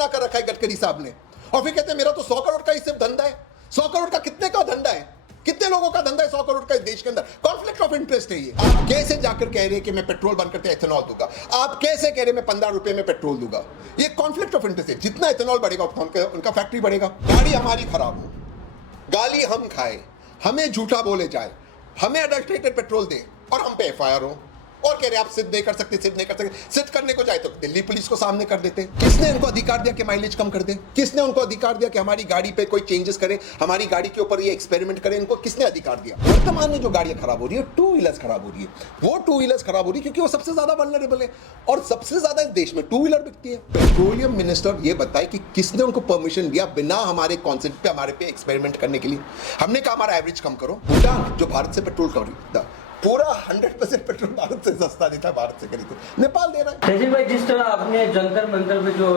बना कर रखा है गडकरी साहब ने, और फिर कहते हैं मेरा तो 100 करोड़ का ही सिर्फ धंधा है। 100 करोड़ का कितने का धंधा है, कितने लोगों का धंधा है 100 करोड़ का इस देश के अंदर? कॉन्फ्लिक्ट ऑफ इंटरेस्ट है ये। आप कैसे जाकर कह रहे हैं कि मैं पेट्रोल बंद करते एथेनॉल दूंगा, आप कैसे कह रहे हैं मैं 15 रुपए में पेट्रोल दूंगा? ये कॉन्फ्लिक्ट ऑफ इंटरेस्ट है। जितना एथेनॉल बढ़ेगा उतना उनका फैक्ट्री बढ़ेगा। गाड़ी हमारी खराब हो, गाली हम खाए, हमें झूठा बोले जाए, हमें अडल्ट्रेटेड पेट्रोल दे और हम पे FIR हो, और कह रहे आप सिद्ध नहीं कर सकते, सिद्ध नहीं कर सकते। सिद्ध करने को जाए तो दिल्ली पुलिस को सामने कर देते। किसने उनको अधिकार दिया कि माइलेज कम कर दे? किसने उनको अधिकार दिया कि हमारी गाड़ी पे कोई चेंजेस करे, हमारी गाड़ी के ऊपर ये एक्सपेरिमेंट करे? इनको किसने अधिकार दिया? वर्तमान में जो गाड़ियां खराब हो रही है, टू व्हीलर्स खराब हो रही है, वो टू व्हीलर्स खराब हो रही है क्योंकि वो सबसे ज्यादा वल्नरेबल है और सबसे ज्यादा इस देश में टू व्हीलर बिकती है। पेट्रोलियम मिनिस्टर ये बताए कि किसने उनको परमिशन दिया बिना हमारे कॉन्सेप्ट पे, हमारे पे एक्सपेरिमेंट करने के लिए? हमने कहा हमारा एवरेज कम करो। भूटान जो भारत से पेट्रोल खरीदता, पूरा 100% पेट्रोल भारत से सस्ता देता है, भारत से खरीदते, नेपाल दे रहा है। सचिन भाई, जिस तरह आपने जंतर मंतर पे जो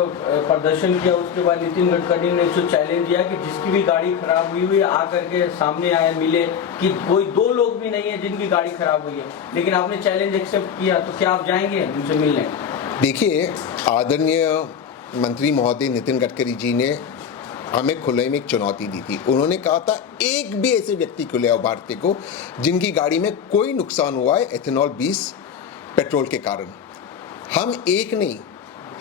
प्रदर्शन किया, उसके बाद नितिन गडकरी ने जो चैलेंज दिया कि जिसकी भी गाड़ी खराब हुई हुई आकर के सामने आए, मिले, कि कोई 2 लोग भी नहीं है जिनकी गाड़ी खराब हुई है, लेकिन आपने चैलेंज एक्सेप्ट किया, तो क्या आप जाएंगे उनसे मिलने? देखिए, आदरणीय मंत्री महोदय नितिन गडकरी जी ने हमें खुले में एक चुनौती दी थी। उन्होंने कहा था एक भी ऐसे व्यक्ति को ले आओ भारतीय को जिनकी गाड़ी में कोई नुकसान हुआ है एथेनॉल 20 पेट्रोल के कारण। हम एक नहीं,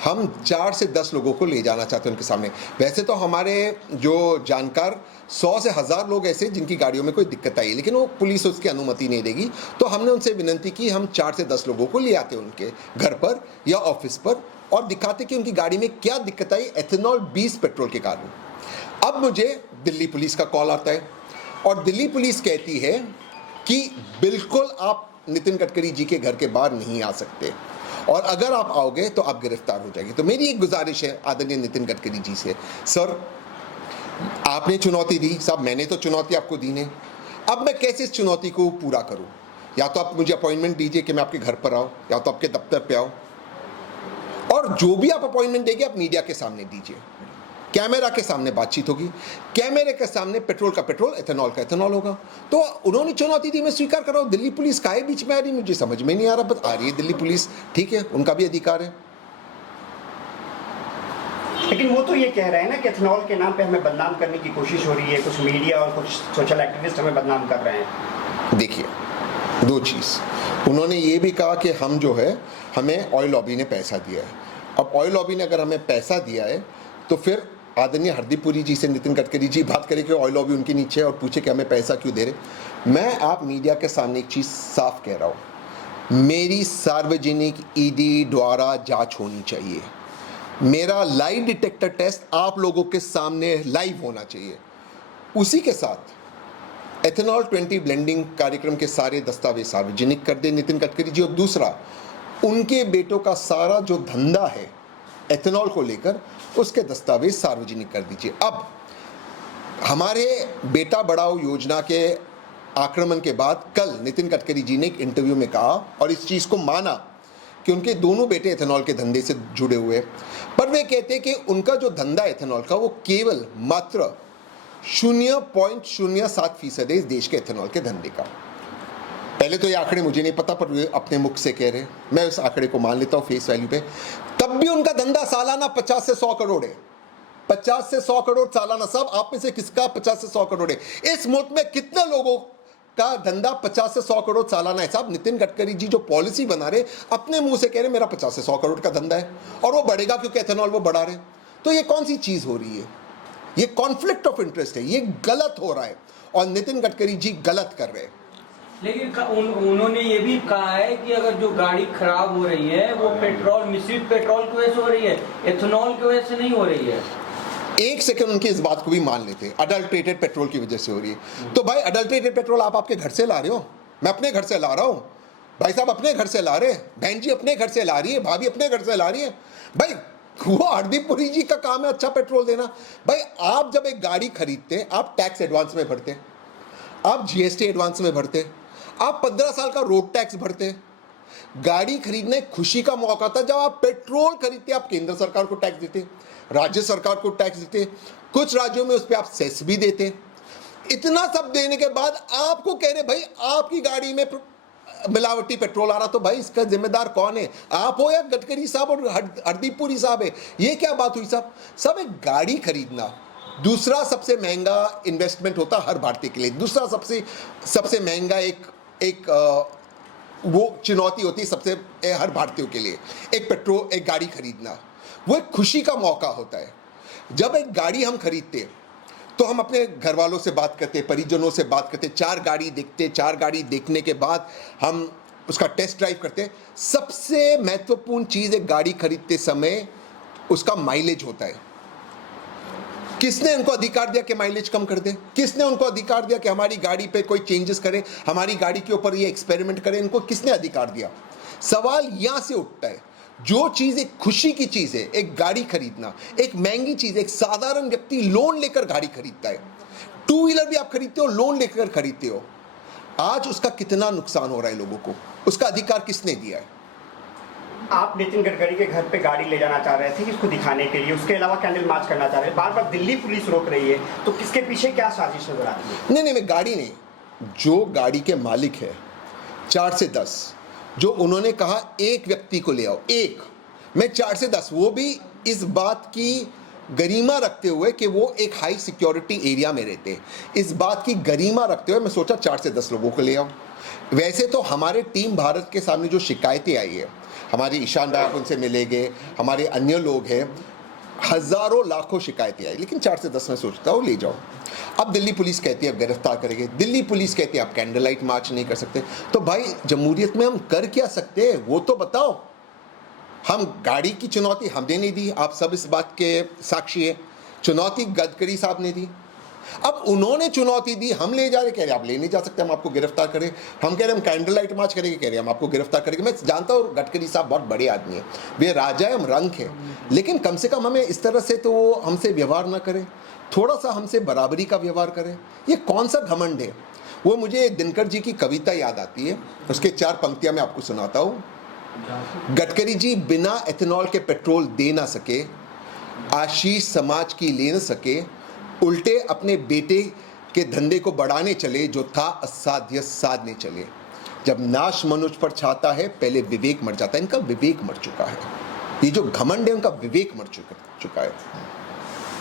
हम 4 से 10 लोगों को ले जाना चाहते हैं उनके सामने। वैसे तो हमारे जो जानकार 100 से 1000 लोग ऐसे जिनकी गाड़ियों में कोई दिक्कत आई, लेकिन वो पुलिस उसकी अनुमति नहीं देगी, तो हमने उनसे विनती की हम 4 से 10 लोगों को ले आते उनके घर पर या ऑफिस पर और दिखाते कि उनकी गाड़ी में क्या दिक्कत आई एथेनॉल 20 पेट्रोल के कारण। अब मुझे दिल्ली पुलिस का कॉल आता है और दिल्ली पुलिस कहती है कि बिल्कुल आप नितिन गडकरी जी के घर के बाहर नहीं आ सकते और अगर आप आओगे तो आप गिरफ्तार हो जाएंगे। तो मेरी एक गुजारिश है आदरणीय नितिन गडकरी जी से, सर आपने चुनौती दी, साहब मैंने तो चुनौती आपको दी नहीं, अब मैं कैसे इस चुनौती को पूरा करूं? या तो आप मुझे अपॉइंटमेंट दीजिए कि मैं आपके घर पर आऊं, या तो आपके दफ्तर पे आऊं, और जो भी आप अपॉइंटमेंट देंगे आप मीडिया के सामने दीजिए, कैमरा के सामने बातचीत होगी, कैमरे के सामने पेट्रोल का पेट्रोल, एथेनॉल का एथेनॉल होगा। तो उन्होंने चुनौती दी, मैं स्वीकार कर रहा हूं। दिल्ली पुलिस काहे बीच में आ रही मुझे समझ में नहीं आ रहा, बस आ रही है दिल्ली पुलिस, ठीक है, उनका भी अधिकार है। लेकिन वो तो ये कह रहे हैं ना कि एथेनॉल के नाम पे हमें बदनाम करने की कोशिश हो रही है, कुछ मीडिया और कुछ सोशल एक्टिविस्ट हमें बदनाम कर रहे हैं। देखिए, 2 चीज़ उन्होंने ये भी कहा कि हम जो है हमें ऑयल लॉबी ने पैसा दिया है। अब ऑयल लॉबी ने अगर हमें पैसा दिया है तो फिर आदरणीय हरदीप पुरी जी से नितिन गडकरी जी बात करें कि ऑयल लॉबी उनके नीचे है और पूछे कि हमें पैसा क्यों दे रहे। मैं आप मीडिया के सामने एक चीज़ साफ कह रहा हूँ, मेरी सार्वजनिक ईडी द्वारा जांच होनी चाहिए, मेरा लाइव डिटेक्टर टेस्ट आप लोगों के सामने लाइव होना चाहिए। उसी के साथ एथेनॉल 20 ब्लेंडिंग कार्यक्रम के सारे दस्तावेज सार्वजनिक कर दे नितिन गडकरी जी। और दूसरा, उनके बेटों का सारा जो धंधा है एथेनॉल को लेकर, उसके दस्तावेज सार्वजनिक कर दीजिए। अब हमारे बेटा बढ़ाओ योजना के आक्रमण के बाद कल नितिन गडकरी जी ने एक इंटरव्यू में कहा और इस चीज़ को माना कि उनके दोनों बेटे एथेनॉल के धंधे से जुड़े हुए हैं, पर वे कहते हैं कि उनका जो धंधा एथेनॉल का वो केवल मात्र 0.07% है इस देश के एथेनॉल के धंधे का। पहले तो ये आंकड़े मुझे नहीं पता, पर वे अपने मुख से कह रहे हैं, मैं उस आंकड़े को मान लेता हूँ फेस वैल्यू पे। तब भी उनका धंधा सालाना 50 से 100 करोड़ है, 50 से 100 करोड़ सालाना। सब आप में से किसका 50 से 100 करोड़ है? इस मुल्क में कितने लोगों का धंधा 50 से 100 करोड़ सालाना है? साहब नितिन गडकरी जी जो पॉलिसी बना रहे, अपने मुंह से कह रहे मेरा 50 से 100 करोड़ का धंधा है और वो बढ़ेगा क्योंकि एथेनॉल वो बढ़ा रहे। तो ये कौन सी चीज हो रही है? ये कॉन्फ्लिक्ट ऑफ इंटरेस्ट है, ये गलत हो रहा है और नितिन गडकरी जी गलत कर रहे हैं। लेकिन उन्होंने ये भी कहा है कि अगर जो गाड़ी खराब हो रही है वो पेट्रोल, मिश्रित पेट्रोल की वजह से हो रही है, एथेनॉल की वजह से नहीं हो रही है। एक सेकंड उनकी इस बात को भी मान लेते हैं, अडल्ट्रेटेड पेट्रोल की वजह से हो रही है। तो भाई अडल्ट्रेटेड पेट्रोल आप आपके घर से ला रहे हो, मैं अपने घर से ला रहा हूं, भाई साहब अपने घर से ला रहे हैं, बहन जी अपने घर से ला रही है, भाभी अपने घर से ला रही है। भाई वो हरदीप पुरी जी का काम है अच्छा पेट्रोल देना। भाई आप जब एक गाड़ी खरीदते हैं आप टैक्स एडवांस में भरते, आप GST एडवांस में भरते, आप 15 साल का रोड टैक्स भरते। गाड़ी खरीदने खुशी का मौका था जब आप पेट्रोल खरीदते, आप केंद्र सरकार को टैक्स देते, राज्य सरकार को टैक्स देते, कुछ राज्यों में उस पर आप सेस भी देते। इतना सब देने के बाद आपको कह रहे भाई आपकी गाड़ी में मिलावटी पेट्रोल आ रहा, तो भाई इसका जिम्मेदार कौन है? आप हो या गडकरी साहब और हरदीप पुरी साहब है? ये क्या बात हुई साहब? सब एक गाड़ी खरीदना दूसरा सबसे महंगा इन्वेस्टमेंट होता हर भारतीय के लिए। दूसरा सबसे महंगा एक वो चुनौती होती है सबसे हर भारतीयों के लिए, एक गाड़ी खरीदना। वो एक खुशी का मौका होता है। जब एक गाड़ी हम खरीदते तो हम अपने घर वालों से बात करते, परिजनों से बात करते, 4 गाड़ी देखते, 4 गाड़ी देखने के बाद हम उसका टेस्ट ड्राइव करते। सबसे महत्वपूर्ण चीज़ एक गाड़ी खरीदते समय उसका माइलेज होता है। किसने उनको अधिकार दिया कि माइलेज कम कर दे? किसने उनको अधिकार दिया कि हमारी गाड़ी पे कोई चेंजेस करे, हमारी गाड़ी के ऊपर ये एक्सपेरिमेंट करे? इनको किसने अधिकार दिया? सवाल यहां से उठता है। जो चीज एक खुशी की चीज है, एक गाड़ी खरीदना, एक महंगी चीज, एक साधारण व्यक्ति लोन लेकर गाड़ी खरीदता है। 2 व्हीलर भी आप खरीदते हो, लोन लेकर खरीदते हो। आज उसका कितना नुकसान हो रहा है लोगों को? उसका अधिकार किसने दिया है? आप नितिन गडकरी के घर पे गाड़ी ले जाना चाह रहे थे इसको दिखाने के लिए, उसके अलावा कैंडल मार्च करना चाह रहे हैं, बार बार दिल्ली पुलिस रोक रही है, तो किसके पीछे क्या साजिश नजर आती है? नहीं, मैं गाड़ी नहीं, जो गाड़ी के मालिक है 4 से 10, जो उन्होंने कहा एक व्यक्ति को ले आओ, एक, मैं 4 से 10, वो भी इस बात की गरिमा रखते हुए कि वो एक हाई सिक्योरिटी एरिया में रहते हैं, इस बात की गरिमा रखते हुए मैं सोचा 4 से 10 लोगों को ले आओ। वैसे तो हमारे टीम भारत के सामने जो शिकायतें आई है, हमारे ईशान भाई उनसे मिलेंगे, हमारे अन्य लोग हैं, हज़ारों लाखों शिकायतें आई, लेकिन 4 से 10 में सोचता हूँ ले जाओ। अब दिल्ली पुलिस कहती है अब गिरफ्तार करेंगे, दिल्ली पुलिस कहती है आप कैंडल लाइट मार्च नहीं कर सकते। तो भाई जमहूरियत में हम कर क्या सकते हैं वो तो बताओ। हम गाड़ी की चुनौती हमने नहीं दी, आप सब इस बात के साक्षी है। चुनौती गडकरी साहब ने दी, अब उन्होंने चुनौती दी, हम ले जा रहे, कह रहे आप ले नहीं जा सकते, हम आपको गिरफ्तार करें। हम कह रहे हम कैंडल लाइट मार्च करेंगे, कह रहे हम आपको गिरफ्तार करेंगे। मैं जानता हूँ गडकरी साहब बहुत बड़े आदमी है, वे राजा है, हम रंक है, लेकिन कम से कम हमें इस तरह से तो वो हमसे व्यवहार ना करें, थोड़ा सा हमसे बराबरी का व्यवहार करें। ये कौन सा घमंड है? वो मुझे दिनकर जी की कविता याद आती है, उसके 4 पंक्तियाँ मैं आपको सुनाता हूँ। गडकरी जी बिना एथेनॉल के पेट्रोल दे ना सके, आशीष समाज की ले न सके, उल्टे अपने बेटे के धंधे को बढ़ाने चले, जो था असाध्य साधने चले। जब नाश मनुष्य पर छाता है, पहले विवेक मर जाता है। इनका विवेक मर चुका है, ये जो घमंड है उनका विवेक मर चुका है।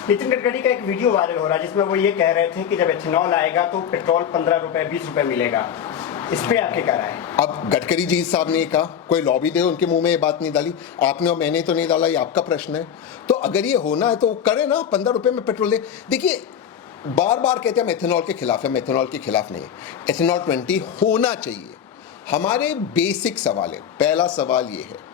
नितिन गडकरी का एक वीडियो वायरल हो रहा है जिसमें वो ये कह रहे थे कि जब एथेनॉल आएगा तो पेट्रोल 15 रुपए 20 रुपए मिलेगा, इस पे आपके क्या राय है? अब गडकरी जी साहब ने कहा, कोई लॉबी दे उनके मुंह में ये बात नहीं डाली, आपने और मैंने तो नहीं डाला, ये आपका प्रश्न है। तो अगर ये होना है तो करे ना, 15 रुपए में पेट्रोल दे। देखिए बार बार कहते हैं हम एथेनॉल के खिलाफ है, हम एथेनॉल के खिलाफ नहीं है। एथेनॉल 20 होना चाहिए। हमारे बेसिक सवाल है, पहला सवाल ये है,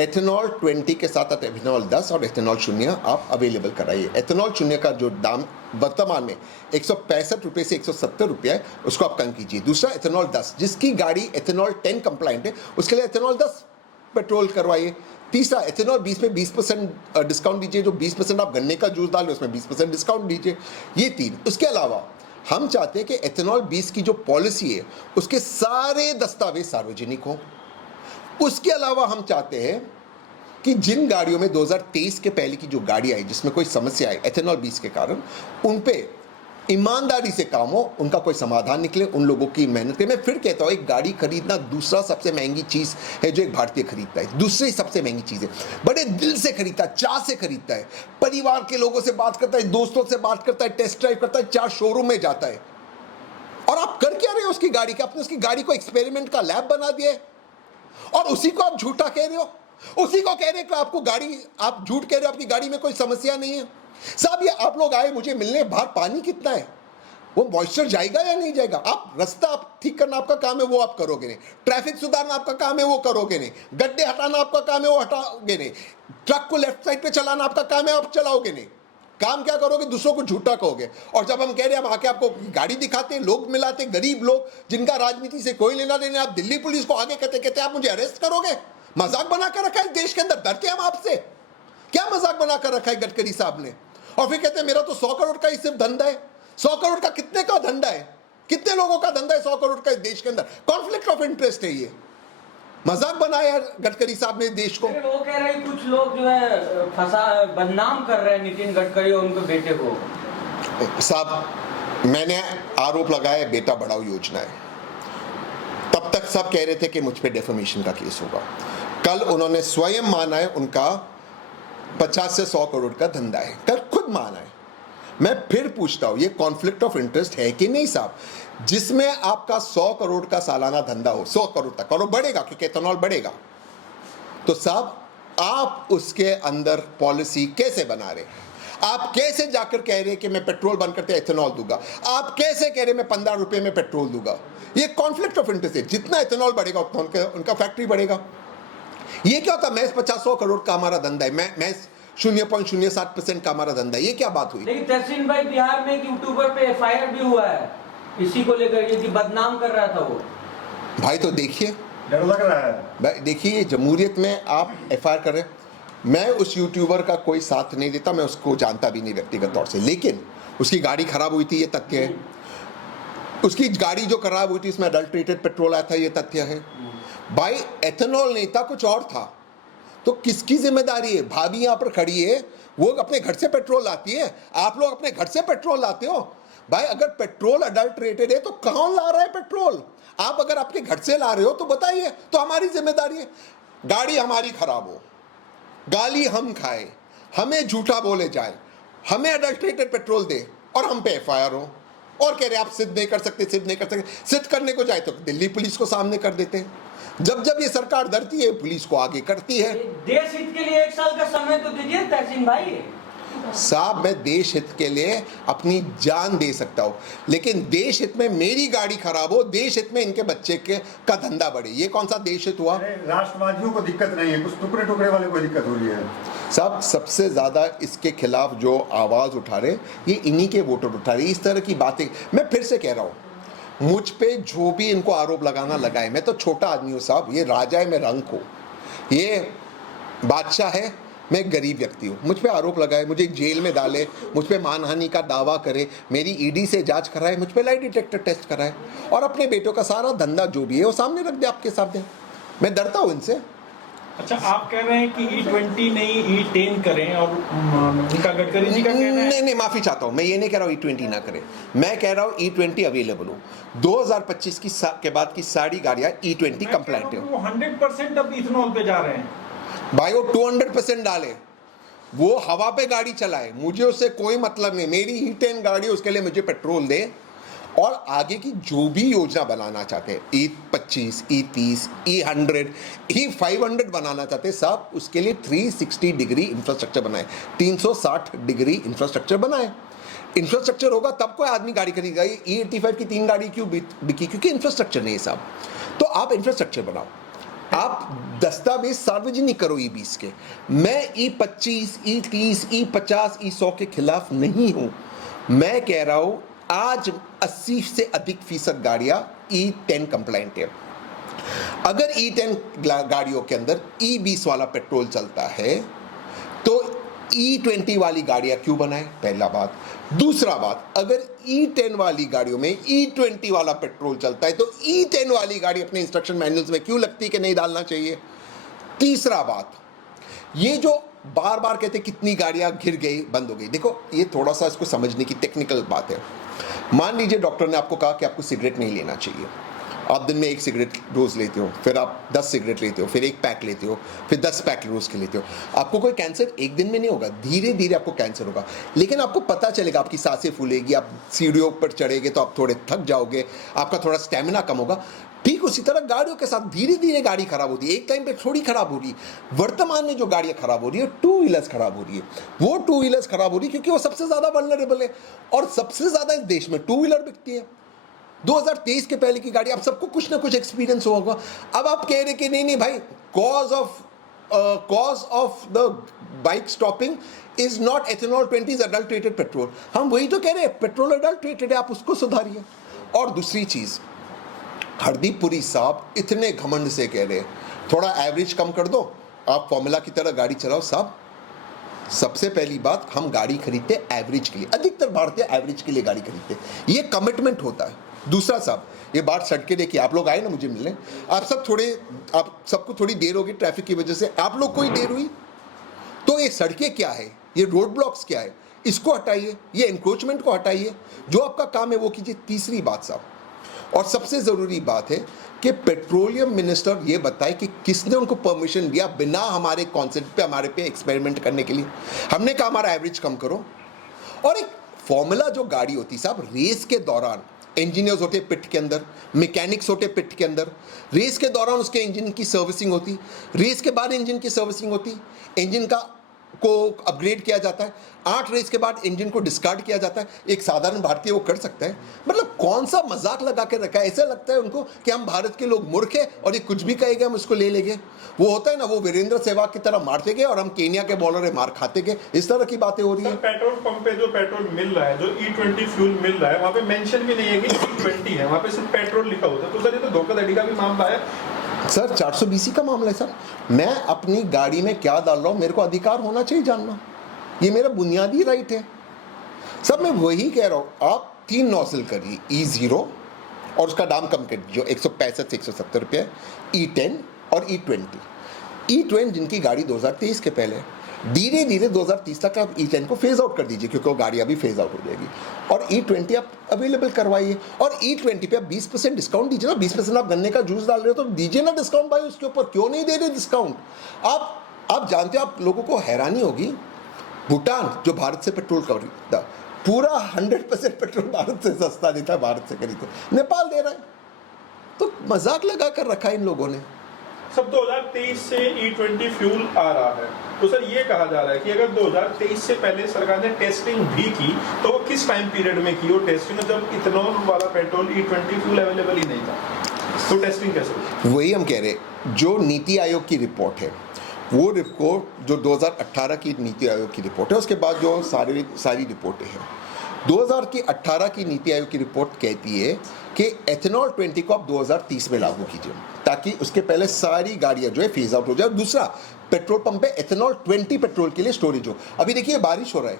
एथेनॉल 20 के साथ एथेनॉल 10 और एथेनॉल 0 आप अवेलेबल कराइए। एथेनॉल 0 का जो दाम वर्तमान में 165 रुपये से 170 रुपये है, उसको आप कम कीजिए। दूसरा एथेनॉल 10, जिसकी गाड़ी एथेनॉल 10 कंप्लाइंट है, उसके लिए एथेनॉल 10 पेट्रोल करवाइए। तीसरा एथेनॉल 20 में 20% डिस्काउंट दीजिए, जो 20% आप गन्ने का जूस डालें उसमें 20% डिस्काउंट दीजिए। ये 3। उसके अलावा हम चाहते हैं कि एथेनॉल 20 की जो पॉलिसी है उसके सारे दस्तावेज सार्वजनिक हों। उसके अलावा हम चाहते हैं कि जिन गाड़ियों में 2023 के पहले की जो गाड़ी आई जिसमें कोई समस्या आई एथेनॉल 20 के कारण, उन पे ईमानदारी से काम हो, उनका कोई समाधान निकले, उन लोगों की मेहनत के। मैं फिर कहता हूँ, एक गाड़ी खरीदना दूसरा सबसे महंगी चीज़ है जो एक भारतीय खरीदता है, दूसरी सबसे महंगी चीज़ है। बड़े दिल से खरीदता है, चाह से खरीदता है, परिवार के लोगों से बात करता है, दोस्तों से बात करता है, टेस्ट ड्राइव करता है, 4 शोरूम में जाता है। और आप कर क्या रहे हो उसकी गाड़ी का? आपने उसकी गाड़ी को एक्सपेरिमेंट का लैब बना दिया है और उसी को आप झूठा कह रहे हो, उसी को कह रहे हैं कि आपको गाड़ी, आप झूठ कह रहे हो आपकी गाड़ी में कोई समस्या नहीं है। साहब ये आप लोग आए मुझे मिलने, बाहर पानी कितना है, वो मॉइस्चर जाएगा या नहीं जाएगा? आप रास्ता आप ठीक करना आपका काम है, वो आप करोगे नहीं। ट्रैफिक सुधारना आपका काम है, वो करोगे नहीं। गड्ढे हटाना आपका काम है, वो हटाओगे नहीं। ट्रक को लेफ्ट साइड पे चलाना आपका काम है, आप चलाओगे नहीं। काम क्या करोगे? दूसरों को झूठा कहोगे। और जब हम कह रहे हैं हम आके आपको गाड़ी दिखाते हैं, लोग मिलाते, गरीब लोग जिनका राजनीति से कोई लेना देना, आप दिल्ली पुलिस को आगे कहते कहते आप मुझे अरेस्ट करोगे। मजाक बना कर रखा है देश के अंदर, डरते हम आपसे? क्या मजाक बना कर रखा है गडकरी साहब ने? और फिर कहते हैं मेरा तो 100 करोड़ का ही सिर्फ धंधा है। 100 करोड़ का कितने का धंधा है? कितने लोगों का धंधा है 100 करोड़ का इस देश के अंदर? कॉन्फ्लिक्ट ऑफ इंटरेस्ट है ये। मजाक बनाया गडकरी साहब ने देश को। वो कह रहे हैं कुछ लोग जो है बदनाम कर रहे हैं नितिन गडकरी और उनके बेटे को। साहब मैंने आरोप लगाया बेटा बढ़ाओ योजना है, तब तक सब कह रहे थे कि मुझ पे डेफेमेशन का केस होगा। कल उन्होंने स्वयं माना है उनका 50 से 100 करोड़ का धंधा है, कल खुद माना है। मैं फिर पूछता हूं, ये कॉन्फ्लिक्ट ऑफ इंटरेस्ट है कि नहीं साहब? जिसमें आपका 100 करोड़ का सालाना धंधा हो, 100 करोड़ तक, और वो बढ़ेगा क्योंकि एथेनॉल बढ़ेगा, तो साहब आप उसके अंदर पॉलिसी कैसे बना रहे? आप कैसे जाकर कह रहे कि मैं पेट्रोल बंद करते एथेनॉल दूंगा? आप कैसे कह रहे मैं 15 रुपए में पेट्रोल दूंगा? ये कॉन्फ्लिक्ट ऑफ इंटरेस्ट है। जितना एथेनॉल बढ़ेगा उतना उनका फैक्ट्री बढ़ेगा। ये क्या होता है? मैं 50-100 करोड़ का हमारा धंधा है, मैं 0.07% का हमारा धंधा है। ये क्या बात हुई? लेकिन तहसीन भाई, बिहार में एक यूट्यूबर पे FIR भी हुआ है इसी को लेकर के कि बदनाम कर रहा था वो। भाई तो देखिए, डर लग रहा है। भाई देखिए, जमहूरियत में आप FIR कर रहे हैं। मैं उस यूट्यूबर का कोई साथ नहीं देता, मैं उसको जानता भी नहीं व्यक्तिगत तौर से, लेकिन उसकी गाड़ी खराब हुई थी, ये तथ्य है। उसकी गाड़ी जो खराब हुई थी इसमें अडल्ट्रेटेड पेट्रोल आया था, ये तथ्य है। भाई एथेनॉल नहीं था, कुछ और था, तो किसकी जिम्मेदारी है? भाभी यहाँ पर खड़ी है, वो अपने घर से पेट्रोल लाती है, आप लोग अपने घर से पेट्रोल लाते हो। भाई अगर पेट्रोल अडल्ट्रेटेड है तो कौन ला रहा है पेट्रोल? आप अगर आपके घर से ला रहे हो तो बताइए, तो हमारी जिम्मेदारी है। गाड़ी हमारी खराब हो, गाली हम खाए, हमें झूठा बोले जाए, हमें अडल्ट्रेटेड पेट्रोल दे और हम पे FIR हो, और कह रहे आप सिद्ध नहीं कर सकते, सिद्ध नहीं कर सकते। सिद्ध करने को जाए तो दिल्ली पुलिस को सामने कर देते हैं। जब जब ये सरकार डरती है पुलिस को आगे करती है। देश हित के लिए 1 साल का समय तो दीजिए तहसीन भाई। साहब मैं देश हित के लिए अपनी जान दे सकता हूं, लेकिन देश हित में मेरी गाड़ी खराब हो, देश हित में इनके बच्चे का धंधा बढ़े, ये कौन सा देश हित हुआ? राष्ट्रवादियों को दिक्कत नहीं है, कुछ टुकड़े टुकड़े वाले को दिक्कत हो रही है। साहब सबसे ज्यादा इसके खिलाफ जो आवाज उठा रहे ये इन्हीं के वोटर उठा रहे। इस तरह की बातें मैं फिर से कह रहा हूं, मुझ पे जो भी इनको आरोप लगाना लगाए, मैं तो छोटा आदमी हूं साहब, ये राजा है मैं रंक हूं, ये बादशाह है मैं गरीब व्यक्ति हूँ। मुझ पे आरोप लगाए, मुझे जेल में डाले, मुझ पे मानहानि का दावा करे, मेरी ED से जांच कराए, मुझ पे लाई डिटेक्टर टेस्ट कराए, और अपने बेटों का सारा धंधा जो भी है वो सामने रख दे आपके सामने। मैं डरता हूँ इनसे। अच्छा, आप कह रहे हैं कि E20 नहीं E10 करें, और उनका गडकरी जी का कहना है। नहीं, माफी चाहता हूँ, मैं ये नहीं कह रहा हूँ E20 ना करें, मैं कह रहा हूँ E20 अवेलेबल हो। 2025 के बाद की सारी गाड़ियाँ E20 कंप्लाइंट है। वो 100% अब इथेनॉल पे जा रहे हैं। भाई वो 200% डाले, वो हवा पे गाड़ी चलाए, मुझे उससे कोई मतलब नहीं। मेरी E10 गाड़ी, उसके लिए मुझे पेट्रोल दे, और आगे की जो भी योजना बनाना चाहते हैं, E25, E30, E100, E500 बनाना चाहते हैं साहब, उसके लिए 360 डिग्री इंफ्रास्ट्रक्चर बनाए, 360 डिग्री इंफ्रास्ट्रक्चर बनाए। इंफ्रास्ट्रक्चर होगा तब कोई आदमी गाड़ी खरीदेगा। E85 की 3 गाड़ी क्यों बिकी? क्योंकि इंफ्रास्ट्रक्चर नहीं है साहब। तो आप इंफ्रास्ट्रक्चर बनाओ, आप दस्तावेज सार्वजनिक करो E20 के। मैं E25, E30, E50, E100 के खिलाफ नहीं हूं। मैं कह रहा हूं आज 80 से अधिक फीसद गाड़ियां E10 कंप्लाइंट है। अगर E10 गाड़ियों के अंदर E20 वाला पेट्रोल चलता है तो E20 वाली गाड़ियां क्यों बनाए? पहला बात। दूसरा बात, अगर E10 वाली गाड़ियों में E20 वाला पेट्रोल चलता है तो E10 वाली गाड़ी अपने इंस्ट्रक्शन मैनुअल्स में क्यों लगती है कि नहीं डालना चाहिए? तीसरा बात, ये जो बार बार कहते कितनी गाड़ियां घिर गई, बंद हो गई, देखो ये थोड़ा सा इसको समझने की टेक्निकल बात है। मान लीजिए डॉक्टर ने आपको कहा कि आपको सिगरेट नहीं लेना चाहिए, आप दिन में 1 सिगरेट रोज लेते हो, फिर आप 10 सिगरेट लेते हो, फिर 1 पैक लेते हो, फिर 10 पैक रोज के लेते हो। आपको कोई कैंसर एक दिन में नहीं होगा, धीरे धीरे आपको कैंसर होगा, लेकिन आपको पता चलेगा, आपकी सांसें फूलेगी, आप सीढ़ियों पर चढ़ेंगे तो आप थोड़े थक जाओगे, आपका थोड़ा स्टेमिना कम होगा। ठीक उसी तरह गाड़ियों के साथ धीरे धीरे गाड़ी खराब होती है, एक टाइम पे थोड़ी खराब हो रही है। वर्तमान में जो गाड़ियां खराब हो रही है, 2 व्हीलर्स खराब हो रही है। वो 2 व्हीलर्स खराब हो रही है क्योंकि वो सबसे ज्यादा वल्नरेबल है, और सबसे ज्यादा इस देश में 2 व्हीलर बिकती है। 2023 के पहले की गाड़ी, आप सबको कुछ ना कुछ एक्सपीरियंस होगा। अब आप कह रहे कि नहीं भाई, cause of the bike stopping is not ethanol 20 adulterated petrol. हम वही तो कह रहे हैं, पेट्रोल अडल्ट्रेटेड है, आप उसको सुधारिए। और दूसरी चीज, हरदीप पुरी साहब इतने घमंड से कह रहे हैं थोड़ा एवरेज कम कर दो, आप फॉर्मूला की तरह गाड़ी चलाओ। साहब सबसे पहली बात, हम गाड़ी खरीदते एवरेज के लिए, अधिकतर भारतीय एवरेज के लिए गाड़ी खरीदते, ये कमिटमेंट होता है। दूसरा साहब, ये बात सड़के देखिए, आप लोग आए ना मुझे मिलने, आप सबको थोड़ी देर होगी ट्रैफिक की वजह से, आप लोग कोई देर हुई तो ये सड़कें क्या है, ये रोड ब्लॉक्स क्या है, इसको हटाइए, ये एनक्रोचमेंट को हटाइए, जो आपका काम है वो कीजिए। तीसरी बात साहब, और सबसे ज़रूरी बात है कि पेट्रोलियम मिनिस्टर ये बताए कि किसने उनको परमिशन दिया बिना हमारे कॉन्सेप्ट पे, हमारे पे एक्सपेरिमेंट करने के लिए। हमने कहा हमारा एवरेज कम करो। और एक फॉर्मूला जो गाड़ी होती साहब, रेस के दौरान इंजीनियर्स होते पिट के अंदर, मैकेनिक्स होते पिट के अंदर, रेस के दौरान उसके इंजन की सर्विसिंग होती, रेस के बाद इंजन की सर्विसिंग होती, इंजन को अपग्रेड किया जाता है, 8 रेस के बाद इंजन को डिस्कार्ड किया जाता है। एक साधारण भारतीय वो कर सकता है? मतलब कौन सा मजाक लगा के रखा है? ऐसा लगता है उनको कि हम भारत के लोग मूर्ख हैं और ये कुछ भी कहेगा हम उसको ले लेंगे। वो होता है ना, वो वीरेंद्र सहवाग की तरह मारते गए और हम केनिया के बॉलर है मार खाते गए। इस तरह की बातें हो रही है। पेट्रोल पंप पे जो पेट्रोल मिल रहा है, जो E20 फ्यूल मिल रहा है, वहाँ पे मेंशन भी नहीं है कि E20 है, वहाँ पे सिर्फ पेट्रोल लिखा होता है। तो सर ये तो धोखाधड़ी का भी मामला है सर। 420 का मामला है सर। मैं अपनी गाड़ी में क्या डाल रहा हूँ मेरे को अधिकार होना चाहिए जानना, ये मेरा बुनियादी राइट है। सब मैं वही कह रहा हूँ, आप 3 नॉजल करिए, E0 और उसका दाम कम कर जो 165 से 170 रुपये, E10 और E20। E20 जिनकी गाड़ी 2023 के पहले, धीरे धीरे 2030 तक आप E10 को फेज आउट कर दीजिए क्योंकि वो गाड़ी अभी फेज आउट हो जाएगी, और E20 आप अवेलेबल करवाइए। और E20 पे आप 20% डिस्काउंट दीजिए ना। 20% आप गन्ने का जूस डाल रहे हो तो दीजिए ना डिस्काउंट भाई उसके ऊपर। क्यों नहीं दे रहे डिस्काउंट? आप जानते हो, आप लोगों को हैरानी होगी, भूटान जो भारत से पेट्रोल खरीदता, पूरा 100% पेट्रोल भारत से सस्ता देता है, भारत से खरीदता, नेपाल दे रहा है। तो मजाक लगा कर रखा है इन लोगों ने। सब 2023 से E20 फ्यूल आ रहा है, तो सर ये कहा जा रहा है कि अगर 2023 से पहले सरकार ने टेस्टिंग भी की तो वो किस टाइम पीरियड में की वो टेस्टिंग, जब इथेनॉल वाला पेट्रोल E20 फ्यूल अवेलेबल ही नहीं था, तो टेस्टिंग कैसे हुई? वही हम कह रहे, जो नीति आयोग की रिपोर्ट है, वो रिपोर्ट जो 2018 की नीति आयोग की रिपोर्ट है, उसके बाद जो सारी रिपोर्टें हैं, 2018 की नीति आयोग की रिपोर्ट कहती है कि एथेनॉल 20 को आप 2030 में लागू कीजिए ताकि उसके पहले सारी गाड़ियां जो है फेज आउट हो जाए। दूसरा, पेट्रोल पंप पे एथेनॉल 20 पेट्रोल के लिए स्टोरेज हो। अभी देखिए बारिश हो रहा है,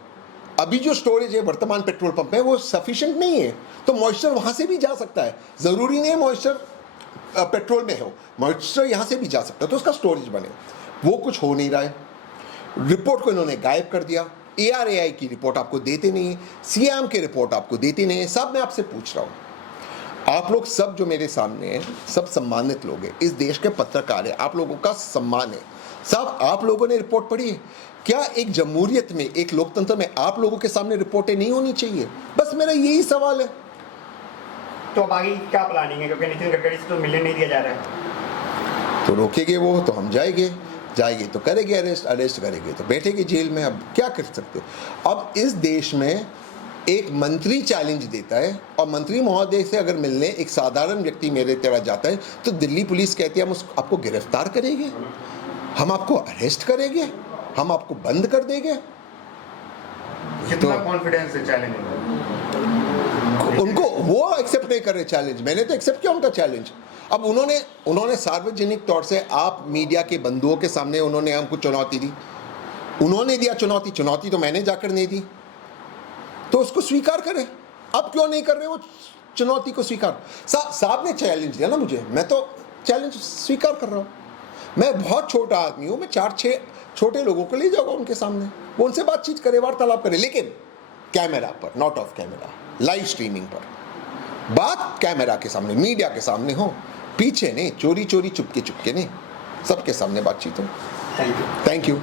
अभी जो स्टोरेज है वर्तमान पेट्रोल पंप है वो सफिशिएंट नहीं है, तो मॉइस्चर वहां से भी जा सकता है। ज़रूरी नहीं है मॉइस्चर पेट्रोल में हो, मॉइस्चर यहाँ से भी जा सकता है, तो उसका स्टोरेज बने। वो कुछ हो नहीं रहा है। रिपोर्ट को इन्होंने गायब कर दिया। ARAI की रिपोर्ट आपको देते नहीं है, CM की रिपोर्ट आपको देती नहीं है। सब मैं आपसे पूछ रहा हूँ, आप लोग सब जो मेरे सामने हैं सब सम्मानित लोग हैं, इस देश के पत्रकार हैं, आप लोगों का सम्मान है। सब आप लोगों ने रिपोर्ट पढ़ी है क्या? एक जमहूरियत में, एक लोकतंत्र में आप लोगों के सामने रिपोर्टें नहीं होनी चाहिए? बस मेरा यही सवाल है। तो अब आगे क्या प्लानिंग है, क्योंकि नितिन गडकरी से तो मिलने नहीं दिया जा रहा है? तो रोकेंगे वो तो हम जाएंगे तो करेंगे अरेस्ट करेंगे तो बैठेंगे जेल में। अब क्या कर सकते? अब इस देश में एक मंत्री चैलेंज देता है और मंत्री महोदय से अगर मिलने एक साधारण व्यक्ति मेरे तरह जाता है तो दिल्ली पुलिस कहती है हम आपको गिरफ्तार करेंगे, हम आपको अरेस्ट करेंगे, हम आपको बंद कर देंगे। कितना कॉन्फिडेंस है चैलेंज में? उनको वो एक्सेप्ट नहीं कर रहे चैलेंज। मैंने तो एक्सेप्ट किया उनका चैलेंज। अब उन्होंने सार्वजनिक तौर से आप मीडिया के बंधुओं के सामने उन्होंने हमको चुनौती दी। उन्होंने दिया चुनौती तो मैंने जाकर नहीं दी, तो उसको स्वीकार करें। अब क्यों नहीं कर रहे वो चुनौती को स्वीकार? साहब ने चैलेंज दिया ना मुझे, मैं तो चैलेंज स्वीकार कर रहा हूँ। मैं बहुत छोटा आदमी हूँ, मैं 4-6 छोटे लोगों को ले जाऊँगा उनके सामने, वो उनसे बातचीत करे, वार्तालाप करे, लेकिन कैमरा पर, not of camera, live streaming पर। बात कैमरा के सामने, मीडिया के सामने हो, पीछे नहीं, चोरी चुपके नहीं, सबके सामने बातचीत हो। Thank you. Thank you.